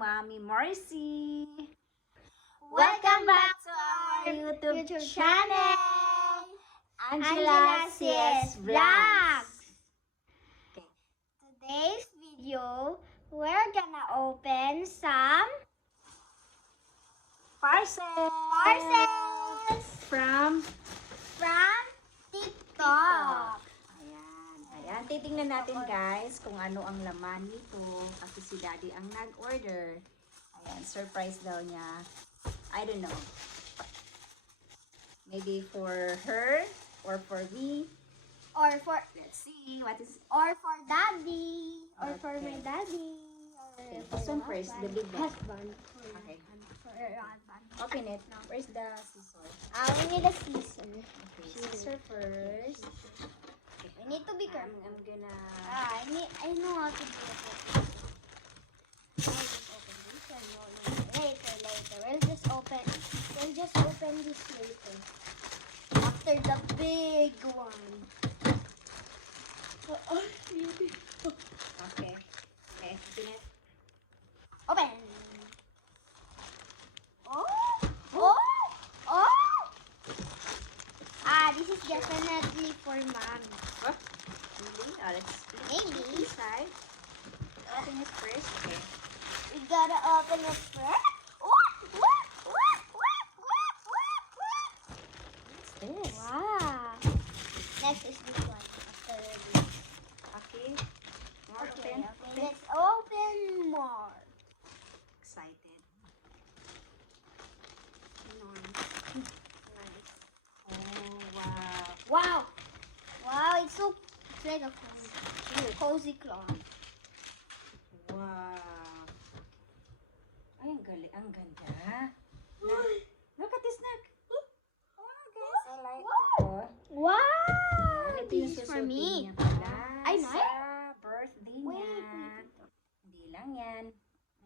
Mommy Marcy. Welcome back to our our YouTube channel, Angela CS Vlogs. Okay. Today's video, we're gonna open some Parcels from TikTok. Ayan, titingnan natin guys kung ano ang laman nito kasi si Daddy ang nag-order. Ayan, surprise daw niya. I don't know. Maybe for her or for me. Or for Let's see what is. daddy. Or for my Okay. daddy. Okay, this one first, the big one. husband. Okay. For her husband. Open it. Where's the scissors? We need a scissor. Okay, scissor first. We need to be careful. I'm gonna. I know how to do it. I'll just open this one. No. Later. We'll just open this later. After the big one. Okay. Okay, open it. Open. This is definitely for mommy. Oh, really? Let's see. Maybe. Inside. Open it first. Okay. We gotta open it first. What's this? Wow. Next is this one. After this. Okay. More Okay, open. let's open more. Excited. Nice. Oh, wow. Wow. Wow, it's like a cozy cloth. Wow. Ay, ang galing. Ang ganda. Look at this neck. Oh, guys. I like it. Wow. Ito yung This is for susutin me. niya pala Ay, nice. sa birthday niya. Wait. Hindi lang yan.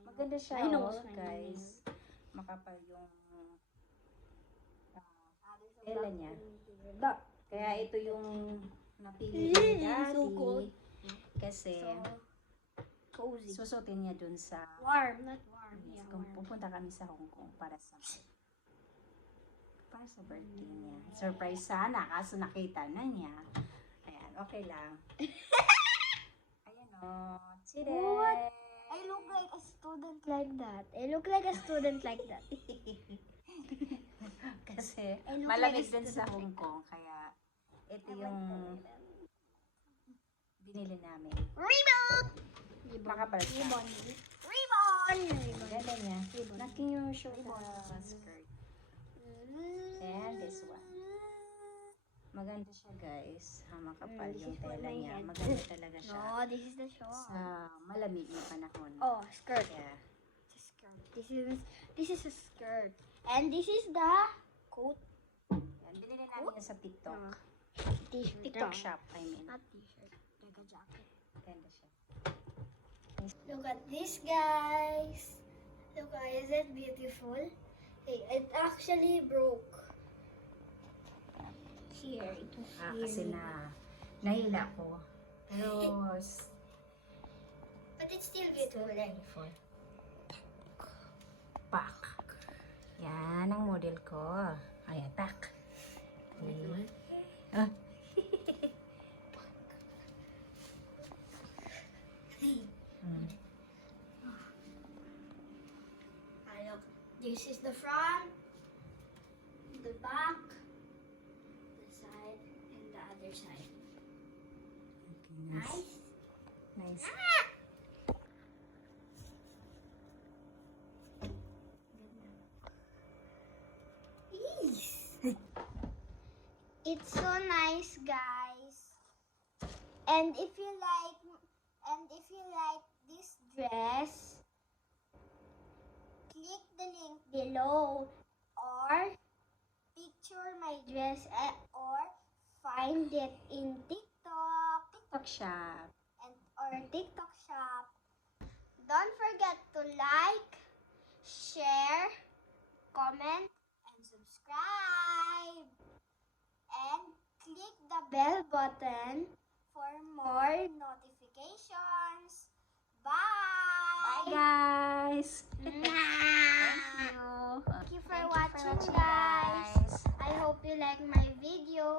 Maganda siya, I know. guys. Makapal yung tela niya. Kaya ito yung napili ni Daddy. So cold. Kasi Cozy. susutin niya dun sa Warm, not warm. yes, Yeah, kung warm. pupunta kami sa Hong Kong para sa birthday niya. Surprise sana kaso nakita na niya. Ayan, okay lang. Ayan o. What? I look like a student like that. Kasi I look malamig like a din sa Hong Kong. Kaya ito yung binili namin. Ribbon! Makapal siya. Ribbon! Ganda niya. Nakin yung short skirt. And this one. Maganda siya guys. Makapal yung tela niya. Maganda talaga siya. No, this is the short. Sa malamig na panahon. Oh, skirt. Yeah. It's a skirt. This is a skirt. And this is the coat. Yan, binili namin yan sa TikTok. T-shirt. TikTok shop, I mean. Not t-shirt. Like a jacket. Ganda siya. Look at this, guys. Look, is it beautiful? Hey, it actually broke. Here, it was Kasi nahila ko. Pero, But it's still beautiful. Pak. Yan ang model ko. Ayan, tak. Okay. Ah. Look, this is the front, the back, the side, and the other side. Nice. Nice. It's so nice, guys. And if you like this dress, click the link below or picture my dress or find it in TikTok Shop. or TikTok shop. Don't forget to like, share, comment, and subscribe. And click the bell button for more notifications. Bye! Bye guys! guys. Thank you. Thank you for watching, guys. I hope you like my video.